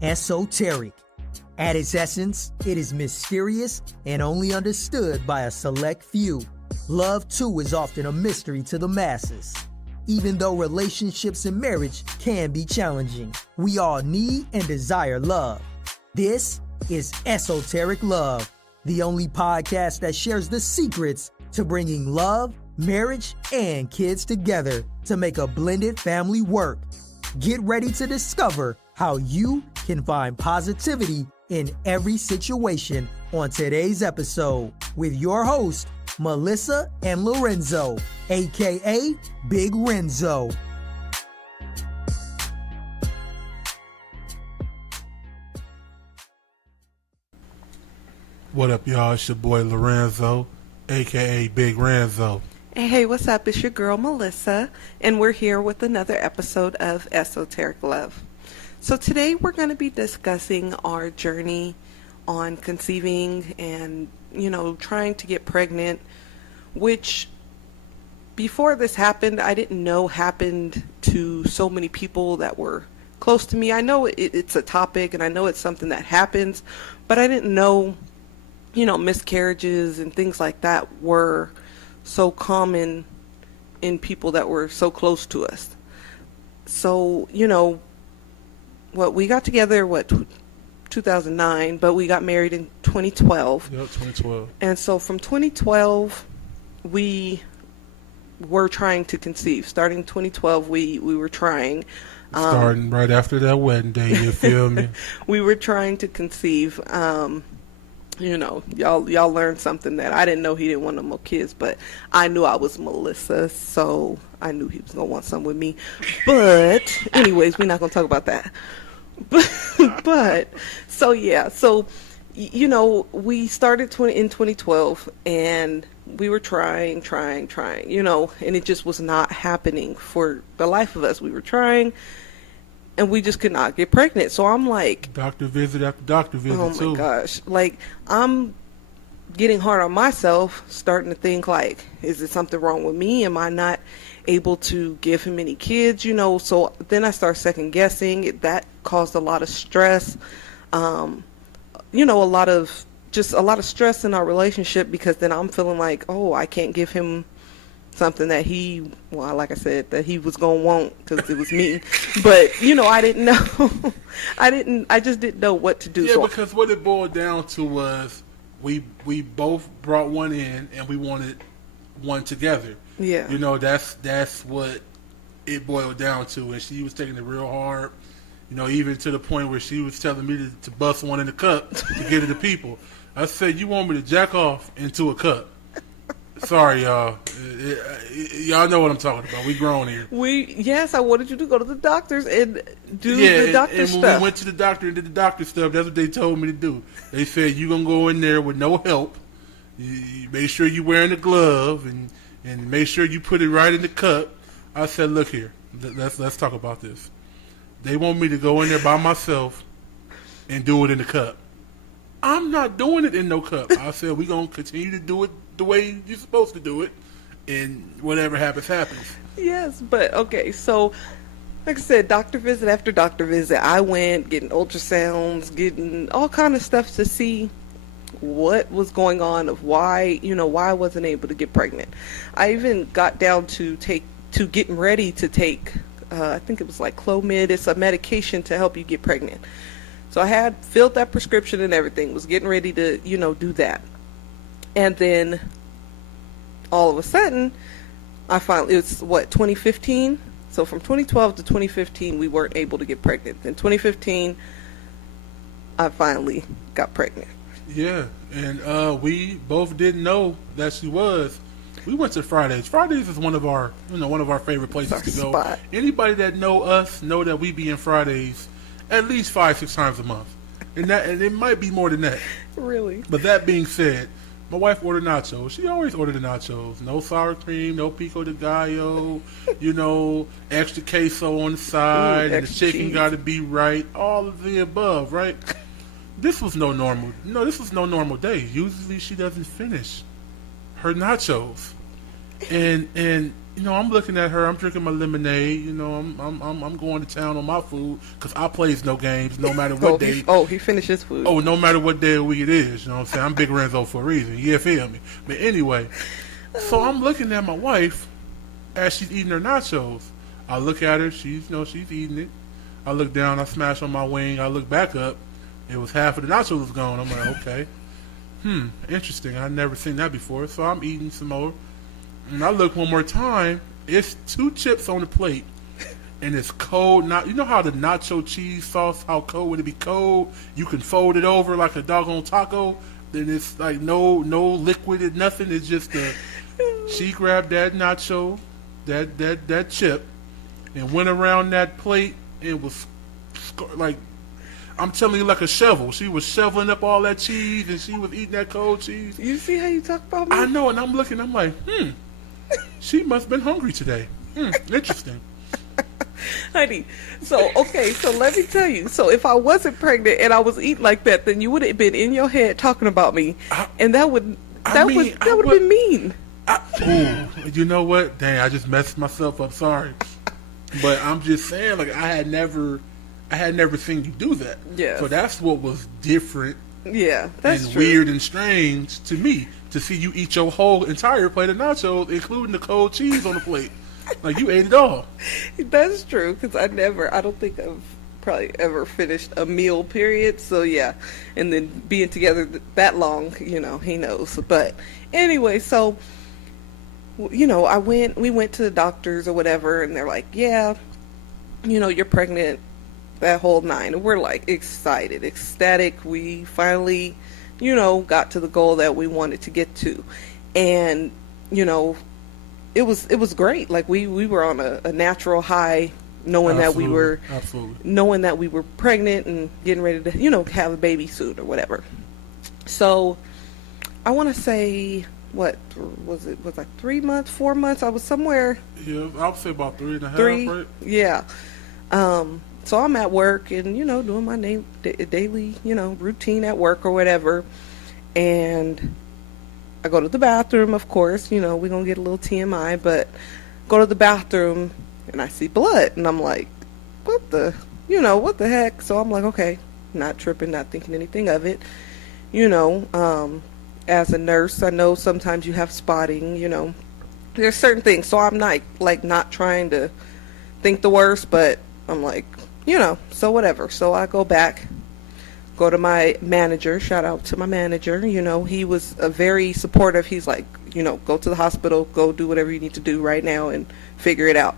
Esoteric. At its essence, it is mysterious and only understood by a select few. Love, too, is often a mystery to the masses. Even though relationships and marriage can be challenging, we all need and desire love. This is Esoteric Love, the only podcast that shares the secrets to bringing love, marriage, and kids together to make a blended family work. Get ready to discover how you can find positivity in every situation on today's episode with your host, Melissa and Lorenzo, aka Big Renzo. What up, y'all? It's your boy Lorenzo, aka Big Renzo. Hey, what's up? It's your girl Melissa, and we're here with another episode of Esoteric Love. So today we're going to be discussing our journey on conceiving and, trying to get pregnant, which before this happened, I didn't know happened to so many people that were close to me. I know it's a topic and I know it's something that happens, but I didn't know, miscarriages and things like that were so common in people that were so close to us. So, we got together, 2009, but we got married in 2012. Yep, 2012. And so from 2012, we were trying to conceive. Starting 2012, we were trying. Starting right after that wedding day, you feel me? We were trying to conceive. Y'all learned something that I didn't know. He didn't want no more kids, but I knew I was Melissa, so I knew he was going to want some with me. But anyways, we're not going to talk about that. But so we started in 2012 and we were trying, and it just was not happening for the life of us. We were trying and we just could not get pregnant. So I'm like, doctor visit after doctor visit. Oh my gosh. Like, I'm getting hard on myself, starting to think like, is there something wrong with me? Am I not able to give him any kids? So then I start second guessing. That caused a lot of stress. A lot of stress in our relationship, because then I'm feeling like, oh, I can't give him something that like I said, that he was going to want, because it was me. But, I didn't know. I just didn't know what to do. Yeah, because what it boiled down to was we both brought one in and we wanted one together. Yeah. That's what it boiled down to. And she was taking it real hard, even to the point where she was telling me to bust one in the cup to get it to people. I said, you want me to jack off into a cup? Sorry, y'all. Y'all know what I'm talking about. We grown here. Yes, I wanted you to go to the doctors and do the doctor stuff. And when we went to the doctor and did the doctor stuff, that's what they told me to do. They said, you're going to go in there with no help. You make sure you're wearing a glove and make sure you put it right in the cup. I said, look here, let's talk about this. They want me to go in there by myself and do it in the cup. I'm not doing it in no cup. I said, we're going to continue to do it the way you're supposed to do it, and whatever happens, happens. Yes, but okay, so like I said, doctor visit after doctor visit. I went getting ultrasounds, getting all kind of stuff to see what was going on, of why I wasn't able to get pregnant. I even got down to getting ready to take I think it was like Clomid. It's a medication to help you get pregnant. So I had filled that prescription and everything, was getting ready to do that. And then all of a sudden, it was 2015? So from 2012 to 2015, we weren't able to get pregnant. In 2015, I finally got pregnant. Yeah, and we both didn't know that she was. We went to Fridays. Fridays is one of our favorite places to go. Spot. Anybody that know us know that we be in Fridays at least 5-6 times a month, and it might be more than that. Really? But that being said, my wife ordered nachos. She always ordered the nachos. No sour cream, no pico de gallo, extra queso on the side, and the chicken got to be right. All of the above, right? This was no normal day. Usually she doesn't finish her nachos. And I'm looking at her. I'm drinking my lemonade. I'm going to town on my food because I plays no games, no matter what day. He finished his food. Oh, no matter what day of the week it is. You know what I'm saying? I'm Big Renzo for a reason. You feel me? But anyway, so I'm looking at my wife as she's eating her nachos. I look at her. She's eating it. I look down. I smash on my wing. I look back up. It was half of the nachos was gone. I'm like, okay. Interesting. I've never seen that before. So I'm eating some more. And I look one more time. It's 2 chips on the plate. And it's cold. You know how the nacho cheese sauce, how cold would it be cold? You can fold it over like a doggone taco. Then it's like no liquid, nothing. It's just she grabbed that nacho, that chip, and went around that plate and was like, I'm telling you, like a shovel. She was shoveling up all that cheese, and she was eating that cold cheese. You see how you talk about me? I know, and I'm looking. I'm like, she must have been hungry today. Interesting. Honey, so let me tell you. So if I wasn't pregnant and I was eating like that, then you would have been in your head talking about me, and that would have been mean. You know what? Dang, I just messed myself up. Sorry, but I'm just saying, like I had never seen you do that. Yeah. So that's what was different. Yeah, that's and true. Weird and strange to me to see you eat your whole entire plate of nachos, including the cold cheese on the plate. Like you ate it all. That's true, because I don't think I've probably ever finished a meal, period. So yeah, and then being together that long, he knows. But anyway, so we went to the doctors or whatever, and they're like, yeah, you're pregnant, that whole 9. And we're like excited, ecstatic. We finally, got to the goal that we wanted to get to. And, it was great. Like we were on a natural high, knowing that we were pregnant and getting ready to, have a baby soon or whatever. So I want to say, what was it? Was like 3 months, 4 months? I was somewhere. Yeah, I would say about 3.5. 3, right? Yeah. So I'm at work and, doing my daily, routine at work or whatever. And I go to the bathroom, of course. We're going to get a little TMI, but go to the bathroom and I see blood. And I'm like, what the heck? So I'm like, okay, not tripping, not thinking anything of it. As a nurse, I know sometimes you have spotting, There's certain things. So I'm not trying to think the worst, but I'm like, so whatever. So I go to my manager, shout out to my manager. He was very supportive. He's like, go to the hospital, go do whatever you need to do right now and figure it out.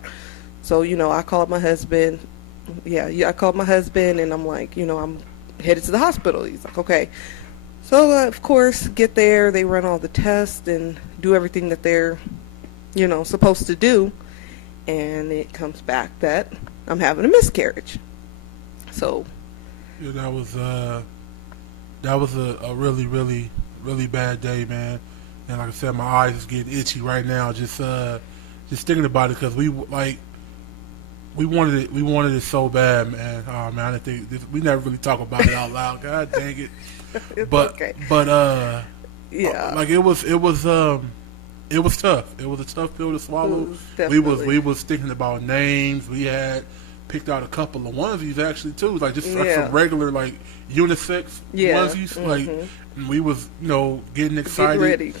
So, I called my husband. Yeah, I called my husband and I'm like, I'm headed to the hospital. He's like, okay. So, of course, get there. They run all the tests and do everything that they're, supposed to do. And it comes back that I'm having a miscarriage. So yeah, that was a really, really, really bad day, man. And like I said, my eyes is getting itchy right now just thinking about it, because we wanted it so bad, man. Oh man, I didn't think we never really talk about it out loud. God dang it. Okay. Yeah, like it was tough. It was a tough pill to swallow. We was thinking about names. We had picked out a couple of onesies actually too, like just like some regular like unisex onesies. Mm-hmm. Like, and we was getting excited. Getting ready.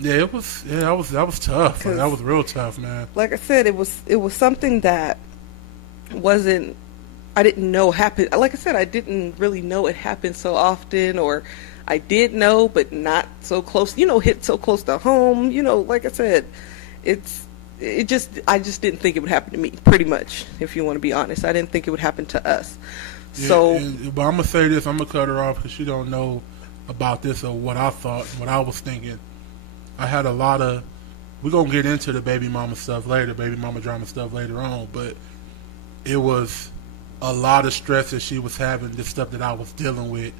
Yeah, that was tough. Like, that was real tough, man. Like I said, it was something that wasn't. I didn't know happened. Like I said, I didn't really know it happened so often, or I did know, but not so close. Hit so close to home. Like I said, I just didn't think it would happen to me. Pretty much, if you want to be honest, I didn't think it would happen to us. Yeah, so, but I'm gonna say this. I'm gonna cut her off because she don't know about this or what I thought, what I was thinking. I had a lot of. We're gonna get into the baby mama stuff later, baby mama drama stuff later on, but it was a lot of stress that she was having. This stuff that I was dealing with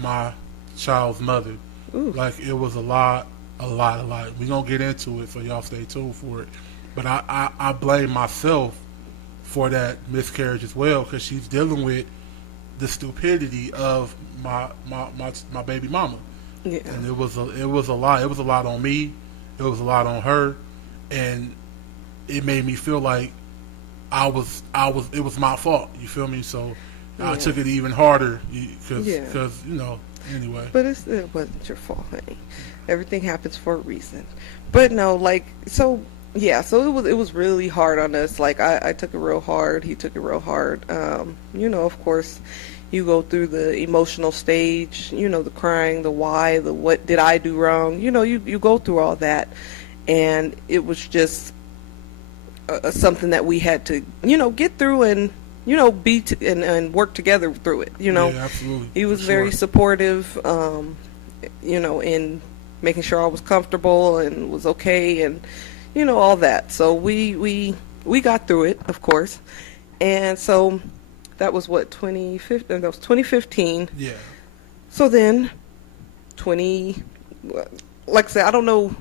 my child's mother. Ooh. Like it was a lot. We're gonna get into it, so y'all stay tuned for it. But I blame myself for that miscarriage as well, because she's dealing with the stupidity of my baby mama. Yeah. And it was a lot. It was a lot on me. It was a lot on her. And it made me feel like it was my fault. You feel me? So I took it even harder because anyway. But it wasn't your fault, honey. Everything happens for a reason. But no, like, so it was really hard on us. Like, I took it real hard. He took it real hard. Of course, you go through the emotional stage, the crying, the why, the what did I do wrong. You go through all that. And it was just something that we had to, get through and, and work together through it, Yeah, absolutely. He was very supportive, in making sure I was comfortable and was okay and, all that. So we got through it, of course. And so that was what, 2015? That was 2015. Yeah. So then, like I said, I don't know,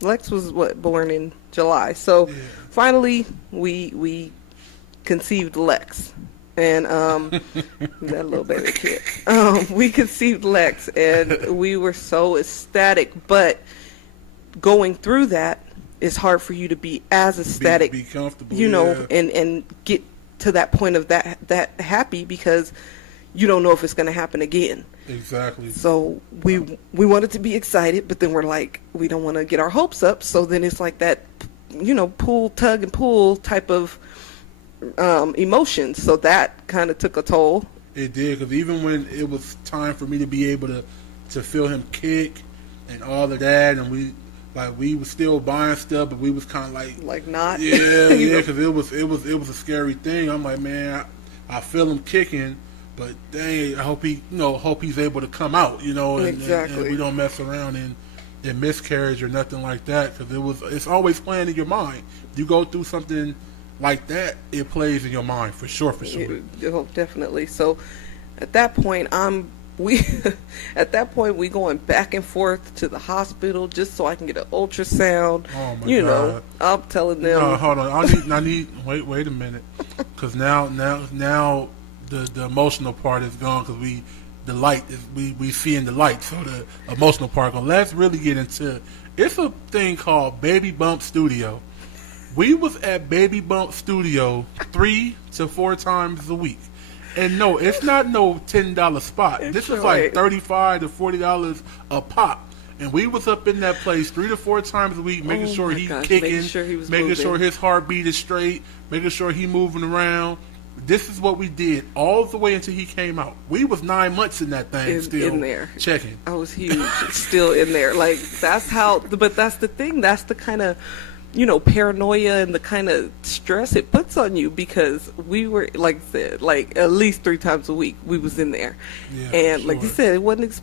Lex was born in July. So finally we conceived Lex. And that little baby kid. We conceived Lex and we were so ecstatic, but going through that, it's hard for you to be as ecstatic, be comfortable, and get to that point of that happy, because you don't know if it's going to happen again. Exactly. So we wanted to be excited, but then we're like, we don't want to get our hopes up. So then it's like that, tug and pull type of emotions. So that kind of took a toll. It did, because even when it was time for me to be able to feel him kick and all of that, and we was still buying stuff, but we was kind of like not. Yeah, because it was a scary thing. I'm like, man, I feel him kicking. But dang, I hope he's able to come out, Exactly. and we don't mess around in miscarriage or nothing like that, because it's always playing in your mind. You go through something like that, it plays in your mind for sure. Oh, definitely. So at that point, we going back and forth to the hospital just so I can get an ultrasound. Oh my God. I'm telling them. No, hold on. I need. Wait a minute, because now the emotional part is gone, because we seeing the light. So the emotional part gone. Let's really get into. It's a thing called Baby Bump Studio. We was at Baby Bump Studio 3 to 4 times a week. And no, it's not no $10 spot. This is like $35 to $40 a pop. And we was up in that place 3 to 4 times a week, making sure he's kicking, making sure his heartbeat is straight, making sure he moving around. This is what we did all the way until he came out. We was 9 months in that thing, still in there checking. I was huge, still in there. Like, that's how. But that's the thing. That's the kind of, paranoia and the kind of stress it puts on you, because we were, like I said, like at least 3 times a week we was in there, and like you said, it wasn't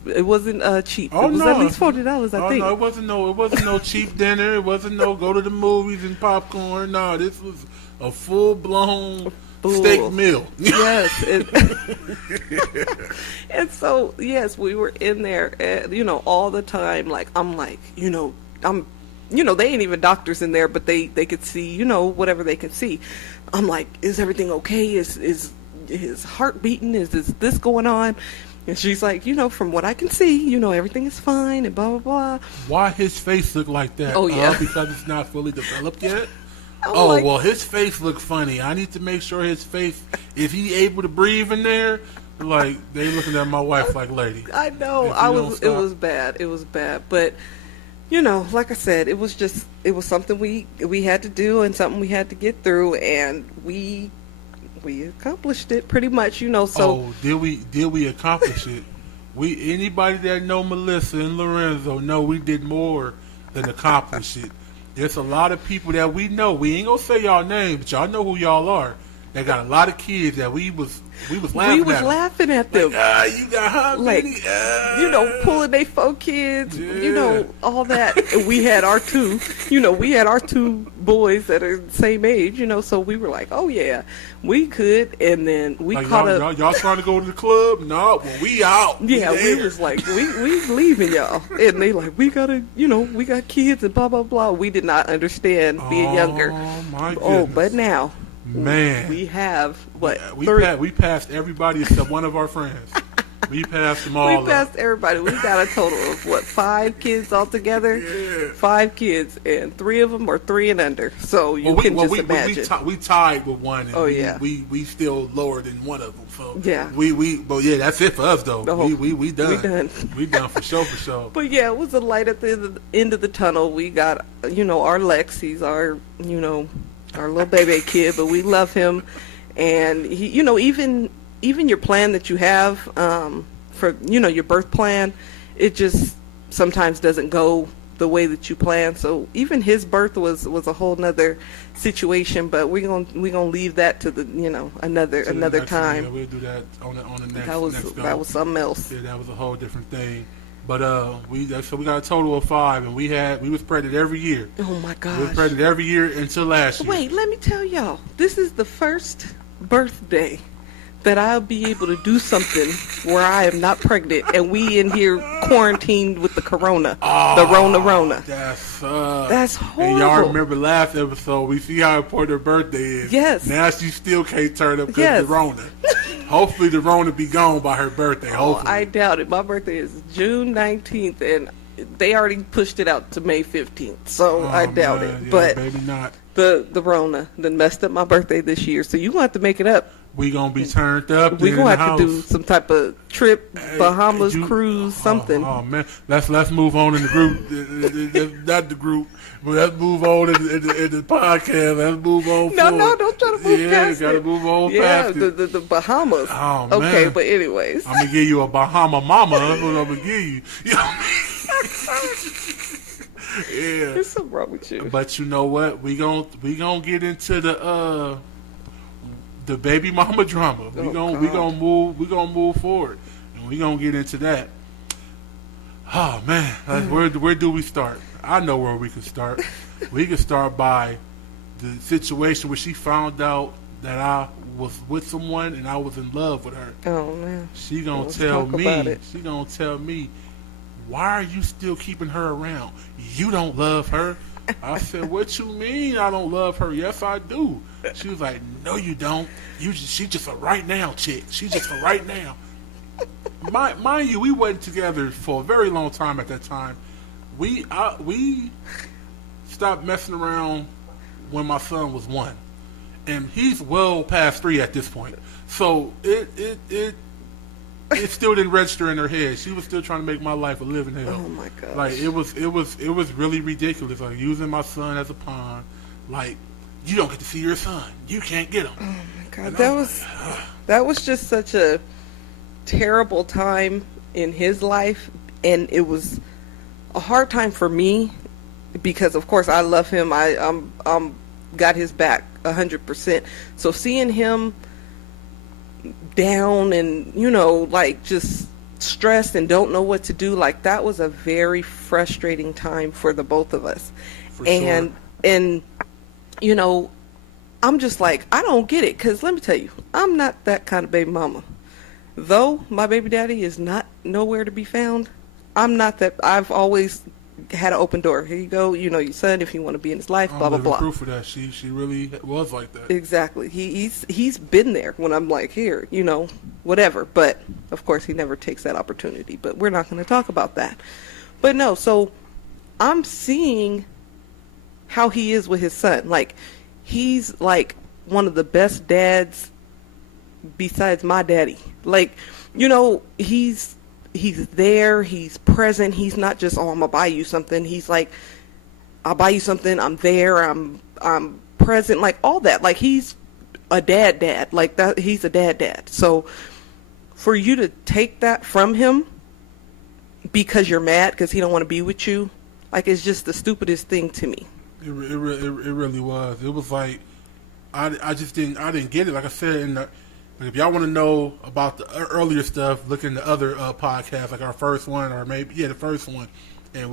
cheap. Oh, it was no. at least $40. I think. No, it wasn't no cheap dinner. It wasn't no go to the movies and popcorn. No, this was a full blown steak meal. Yes. And so, yes, we were in there, all the time. Like, I'm like, they ain't even doctors in there, but they could see, whatever they could see. I'm like, is everything okay? Is his heart beating? Is this going on? And she's like, from what I can see, everything is fine and blah, blah, blah. Why his face look like that? Oh, yeah. Because it's not fully developed yet? Well, his face look funny. I need to make sure his face, if he able to breathe in there, like, they looking at my wife like, lady. I know. It was bad. It was bad. But, like I said, it was something we had to do and something we had to get through, and we accomplished it pretty much, so. Oh, did we accomplish it? Anybody that know Melissa and Lorenzo know we did more than accomplish it. There's a lot of people that we know. We ain't gonna say y'all names, but y'all know who y'all are. They got a lot of kids that we was laughing at. Laughing at them. Like, you got how many? Pulling they 4 kids, all that. And we had our 2, we had our 2 boys that are the same age, so we were like, oh yeah, we could. And then we caught up. Y'all trying to go to the club? No, well, we out. Yeah, we was like, we leaving y'all. And they like, we gotta, we got kids and blah, blah, blah. We did not understand being younger. Oh, my goodness. Oh, but now. Man, we have we passed everybody except one of our friends. We passed them all. We passed everybody. We got a total of what, 5 kids altogether? Yeah. 5 kids, and 3 of them are 3 and under. So you can just imagine. We tied with one. And Oh, yeah. We still lower than one of them. So Yeah. But yeah, that's it for us though. We done. We done. We done for sure. But yeah, it was a light at the end of the tunnel. We got, our Lexis, our little baby kid, but we love him. And he, even your plan that you have for, your birth plan, it just sometimes doesn't go the way that you plan. So even his birth was a whole nother situation, but we're gonna leave that to the another time. Yeah, we'll do that on the next. That was something else. Yeah, that was a whole different thing. But we got a total of 5, and we was pregnant every year. Oh my gosh! We was pregnant every year until last year. Wait, let me tell y'all. This is the first birthday that I'll be able to do something where I am not pregnant, and we in here quarantined with the corona, the Rona. That's horrible. And y'all remember last episode? We see how important her birthday is. Yes. Now she still can't turn up because of the Rona. Hopefully the Rona be gone by her birthday. Hopefully. I doubt it. My birthday is June 19th, and they already pushed it out to May 15th, so I doubt it. Yeah, but maybe not. The Rona done messed up my birthday this year, so you're going to have to make it up. We gonna be turned up. We gonna have to do some type of trip, Bahamas cruise, something. Oh man, let's move on in the group. Not the group, but let's move on in the podcast. Let's move on. No, don't try to move past it. Gotta move on past it. The Bahamas. Oh man. Okay, but anyways, I'm gonna give you a Bahama mama. That's what I'm gonna give you. You know what I mean? Yeah. There's something wrong with you. But you know what? We gonna get into the baby mama drama. We gonna move forward, and we gonna get into that. Oh man, where do we start? I know where we can start. We can start by the situation where she found out that I was with someone and I was in love with her. Oh man, She gonna tell me, why are you still keeping her around? You don't love her. I said, what you mean I don't love her? Yes, I do. She was like, no, you don't. She's just a right now chick. She's just a right now. Mind you, we wasn't together for a very long time at that time. We stopped messing around when my son was 1. And he's well past 3 at this point. So it still didn't register in her head. She was still trying to make my life a living hell. Oh my gosh. Like it was really ridiculous. Like using my son as a pawn. Like, you don't get to see your son. You can't get him. Oh my god. That was just such a terrible time in his life, and it was a hard time for me because of course I love him. I'm got his back 100%. So seeing him down and like just stressed and don't know what to do, like that was a very frustrating time for the both of us. And I'm just like, I don't get it, because let me tell you, I'm not that kind of baby mama. Though my baby daddy is not nowhere to be found, I'm not that. I've always had an open door. Here you go, your son, if you want to be in his life, blah blah blah. Proof of that. She really was like that. Exactly. He's been there when I'm like, here, whatever. But of course, he never takes that opportunity. But we're not going to talk about that. But no, so I'm seeing how he is with his son. Like, he's like one of the best dads besides my daddy. Like, he's there, he's present. He's not just, I'm gonna buy you something. He's like, I'll buy you something, I'm there, I'm present, like all that. Like, he's a dad like that. He's a dad. So for you to take that from him because you're mad because he don't want to be with you, like, it's just the stupidest thing to me. It really was. It was like, I didn't get it. Like I said, if y'all want to know about the earlier stuff, look in the other podcasts, like our first one, or maybe the first one, and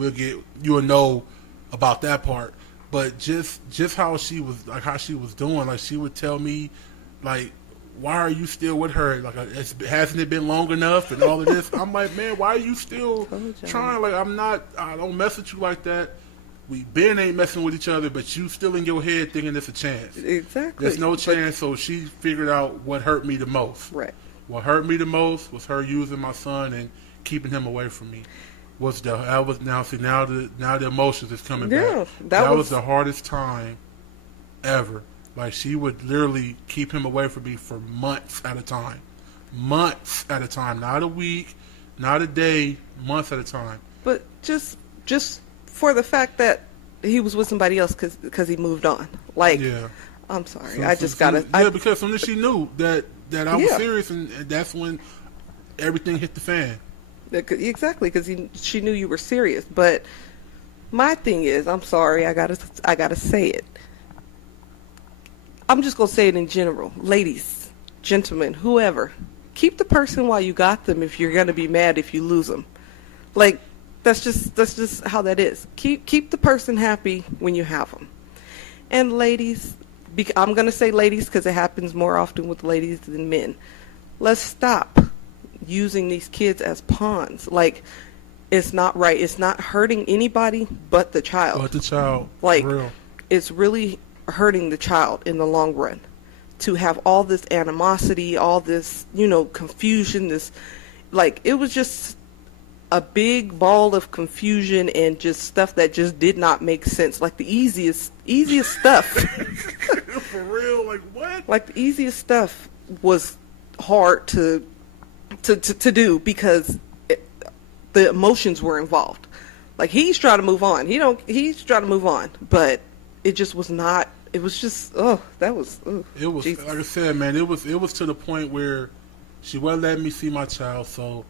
you'll know about that part. But just how she was doing, like, she would tell me, like, why are you still with her? Like, hasn't it been long enough? And all of this. I'm like, man, why are you still trying? Like, I don't mess with you like that. We ain't messing with each other, but you still in your head thinking there's a chance. Exactly. There's no chance. So she figured out what hurt me the most. Right. What hurt me the most was her using my son and keeping him away from me. Now the emotions is coming back. That was the hardest time ever. Like, she would literally keep him away from me for months at a time. Months at a time. Not a week, not a day, months at a time. But just for the fact that he was with somebody else because he moved on. Like, yeah. I'm sorry. Because soon as she knew that I was serious, and that's when everything hit the fan. Exactly, because she knew you were serious. But my thing is, I'm sorry, I gotta say it. I'm just gonna say it in general. Ladies, gentlemen, whoever, keep the person while you got them if you're gonna be mad if you lose them. Like, that's just how that is. Keep the person happy when you have them. And ladies, I'm gonna say ladies because it happens more often with ladies than men. Let's stop using these kids as pawns. Like, it's not right. It's not hurting anybody but the child. Like, real. It's really hurting the child in the long run to have all this animosity, all this, confusion, this, like, it was just a big ball of confusion and just stuff that just did not make sense. Like, the easiest stuff. For real? Like, what? Like, the easiest stuff was hard to do because the emotions were involved. Like, he's trying to move on. He's trying to move on, but it just was not. It was just, that was. It was, Jesus. Like I said, man. It was to the point where she wasn't letting me see my child. So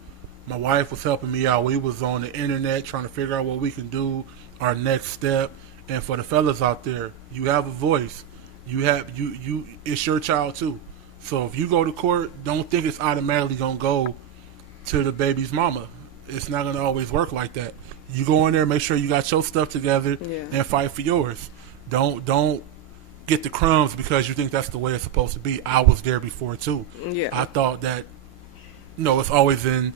my wife was helping me out. We was on the internet trying to figure out what we can do, our next step. And for the fellas out there, you have a voice. It's your child too. So if you go to court, don't think it's automatically gonna go to the baby's mama. It's not gonna always work like that. You go in there, make sure you got your stuff together, and fight for yours. Don't get the crumbs because you think that's the way it's supposed to be. I was there before too. Yeah. I thought that it's always in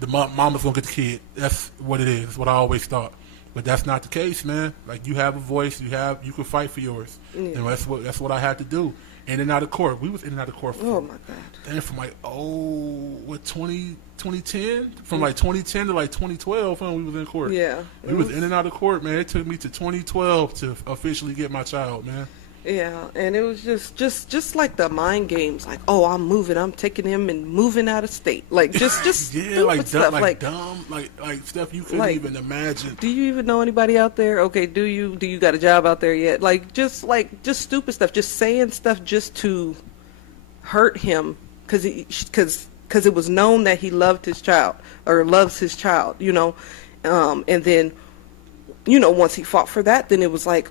the mama's gonna get the kid. That's what it is. That's what I always thought. But that's not the case, man. Like, you have a voice, you can fight for yours. Yeah. And that's what I had to do. In and out of court. We was in and out of court from 2010? From like 2010 to like 2012 when we was in court. Yeah. We was in and out of court, man. It took me to 2012 to officially get my child, man. Yeah, and it was just like the mind games, like, I'm moving, I'm taking him and moving out of state, like just yeah, like stuff, like dumb, like stuff you couldn't even imagine. Do you even know anybody out there? Okay, do you got a job out there yet? Like just stupid stuff, just saying stuff just to hurt him because it was known that he loved his child or loves his child, and then once he fought for that, then it was like,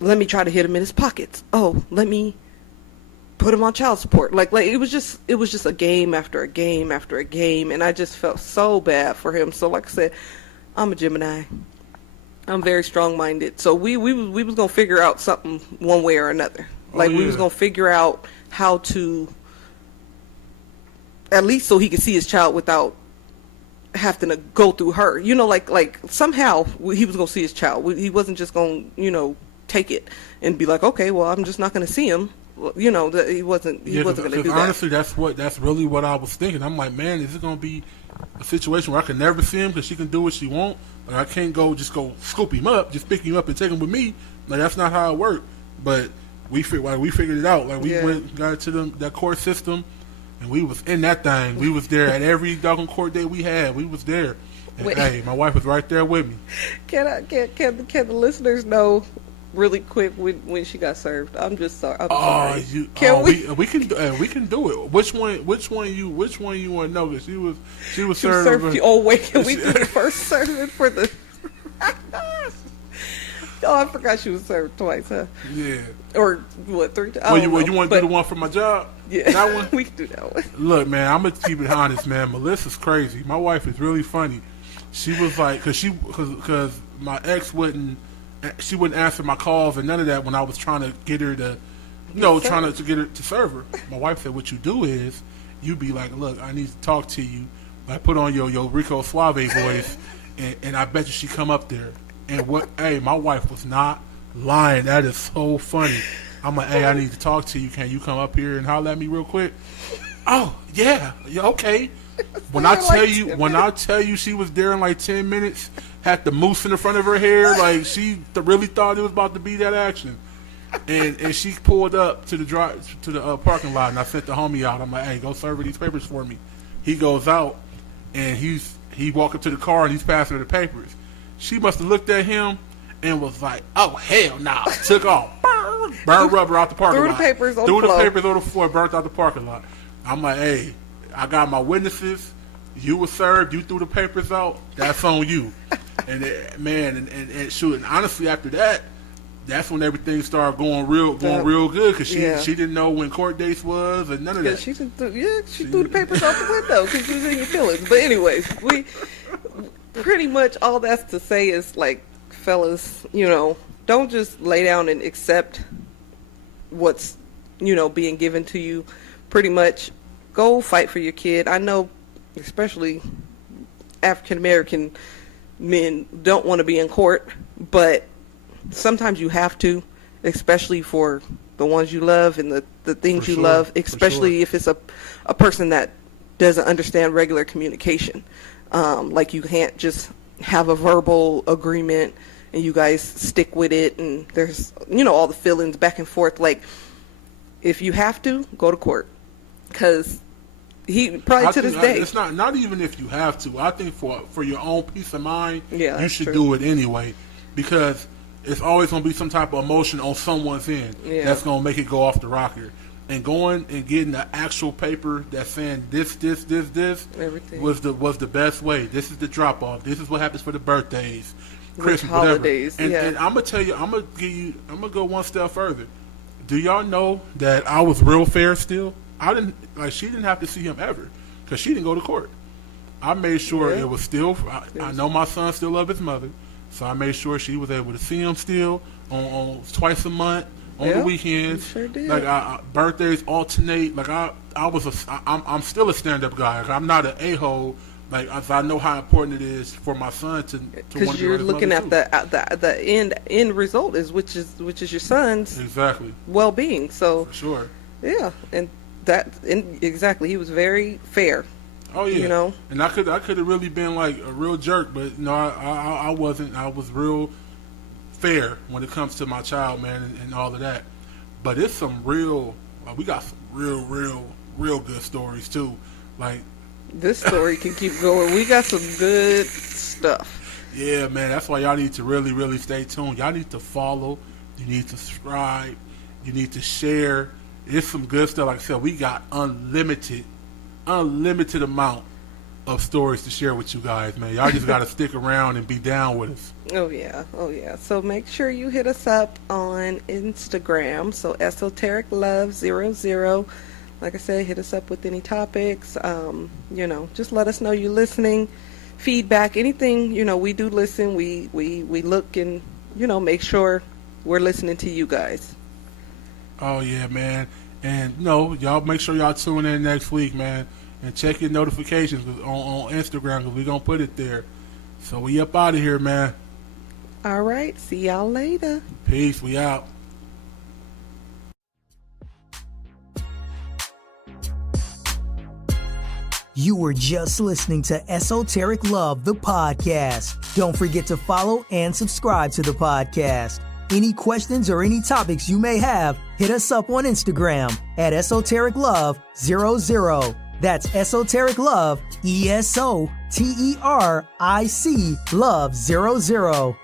let me try to hit him in his pockets. Let me put him on child support. Like it was just a game after a game after a game, and I just felt so bad for him. So like I said, I'm a Gemini. I'm very strong-minded. So we was gonna figure out something one way or another. Like we was gonna figure out how to, at least so he could see his child without having to go through her. Like somehow he was gonna see his child. He wasn't just gonna take it and be like, okay, well, I'm just not going to see him. That he wasn't going to do that. Honestly, that's really what I was thinking. I'm like, man, is it going to be a situation where I can never see him because she can do what she want? Like, I can't go scoop him up, just pick him up and take him with me. Like, that's not how it worked. But we figured it out. Like, we got to that court system, and we was in that thing. We was there at every doggone court date we had. We was there. And, hey, my wife was right there with me. Can the listeners know really quick when she got served? I'm just sorry. We can do it. Which one you want to know? Because she was served. Can we do the first serving for the? I forgot she was served twice, huh? Yeah. Or what? 3 times? Well, you want to do the one for my job? Yeah, that one. We can do that one. Look, man, I'm gonna keep it honest, man. Melissa's crazy. My wife is really funny. She was like, because my ex wouldn't answer my calls and none of that when I was trying to get her to, trying to get her to serve her. My wife said, what you do is, you be like, look, I need to talk to you. I put on your Rico Suave voice, and I bet you she come up there. And my wife was not lying. That is so funny. I'm like, hey, I need to talk to you. Can you come up here and holler at me real quick? Oh, yeah, okay. When I tell you she was there in like 10 minutes, had the mousse in the front of her hair, like she really thought it was about to be that action. And she pulled up to the parking lot, and I sent the homie out. I'm like, hey, go serve her these papers for me. He goes out, and he walked up to the car, and he's passing her the papers. She must have looked at him and was like, oh, hell nah. Took off. Burned rubber out the parking lot. Threw the papers on the floor, burnt out the parking lot. I'm like, hey, I got my witnesses. You were served. You threw the papers out. That's on you. And shoot. And honestly, after that, that's when everything started going real good because she didn't know when court dates was and none of that. She threw the papers out the window because she was in your feelings. But anyways, we pretty much all that's to say is like, fellas, don't just lay down and accept what's being given to you. Pretty much go fight for your kid. I know especially African American men don't want to be in court, but sometimes you have to, especially for the ones you love and the things you love, especially if it's a person that doesn't understand regular communication. Like you can't just have a verbal agreement and you guys stick with it and there's, all the feelings back and forth. Like if you have to, go to court. Because he probably to this day. It's not even if you have to. I think for your own peace of mind, you should true. Do it anyway. Because it's always going to be some type of emotion on someone's end that's going to make it go off the rocker. And going and getting the actual paper that's saying this everything was the best way. This is the drop off. This is what happens for the birthdays, Christmas, holidays. Whatever. And I'm gonna tell you, I'm gonna go one step further. Do y'all know that I was real fair still? She didn't have to see him ever because she didn't go to court. I made sure it was still. I know my son still loved his mother, so I made sure she was able to see him still on twice a month on the weekends. Sure did. Like birthdays alternate. Like I'm still a stand-up guy. Like, I'm not an a-hole. Like I know how important it is for my son to because you're looking at the end result which is your son's well-being. So for sure. Yeah, and exactly, he was very fair. Oh yeah, and I could have really been like a real jerk, but no, I wasn't. I was real fair when it comes to my child, man, and all of that. But it's some real. We got some real good stories too. Like this story can keep going. We got some good stuff. Yeah, man. That's why y'all need to really stay tuned. Y'all need to follow. You need to subscribe. You need to share. It's some good stuff. Like I said, we got unlimited amount of stories to share with you guys, man. Y'all just got to stick around and be down with us. Oh, yeah. So make sure you hit us up on Instagram. So Esoteric Love 00. Like I said, hit us up with any topics. Just let us know you're listening. Feedback, anything, we do listen. We look and, make sure we're listening to you guys. Oh, yeah, man. And, y'all make sure y'all tune in next week, man. And check your notifications on Instagram because we're going to put it there. So we up out of here, man. All right. See y'all later. Peace. We out. You were just listening to Esoteric Love, the podcast. Don't forget to follow and subscribe to the podcast. Any questions or any topics you may have, hit us up on Instagram at Esoteric Love 00. That's Esoteric Love, ESOTERIC Love 00.